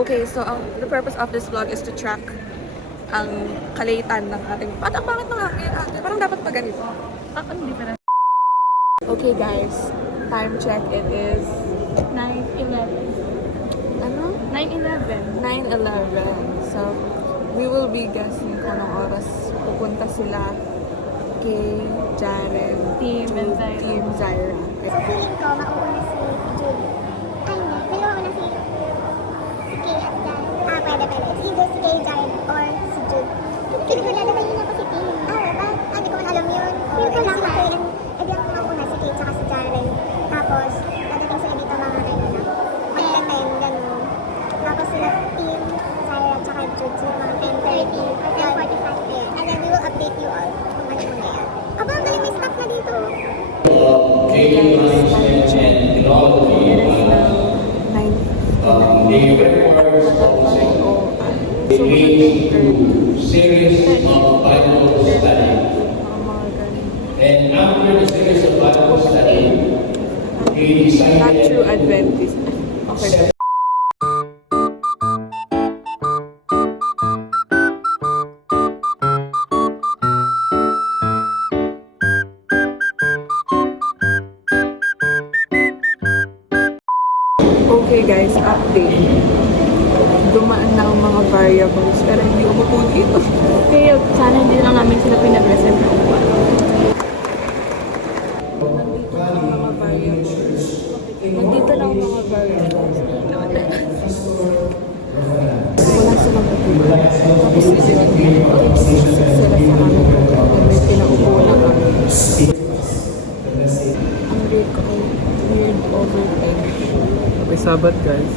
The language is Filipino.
Okay, so the purpose of this vlog is to track ang kalaitan ng ating... Ba't ang pangit ng hangin ate? Parang dapat pa ganito. Ang different. Okay guys, time check. It is 9:11. ano? 9:11. 9:11. So, we will be guessing kung anong oras pupunta sila kay Jaren, Team and Zaira. Team Zaira. So feeling ko, mauuna si Jude. Ay, hindi. Feeling ko mauna si Kay at Jaren. Pwede. It's either si Kay, Jaren, or si Jude. Feeling ko dadadayin na po si Team. Ba? Hindi ko man alam yun. Feeling ko lang si Kay. Hindi ako mauuna si Kay tsaka si Jaren. Tapos, dadating sila dito mga kanina. Pagka 10, gano'n. Tapos sila Team, Zaira, tsaka Jude. Sila mga 10:30 or 10:45. And then we will update you all kung ano yung nangyayari. Aba, ang galing may stop na dito. Series of Bible study. And after the series of Bible study, he Not decided true Adventist. Okay. Okay guys, update. Dumaan na ang mga variables pero hindi umupo dito. Kaya sana hindi lang namin sila pinag-reset na upuan. Nandito na ang mga variables. Nandito na ang mga variables. Wala silang upo. Tapos isinigil sila sa amin kung may pinaupo na kami. Ang weird ko ay weird overtime. May sabat guys.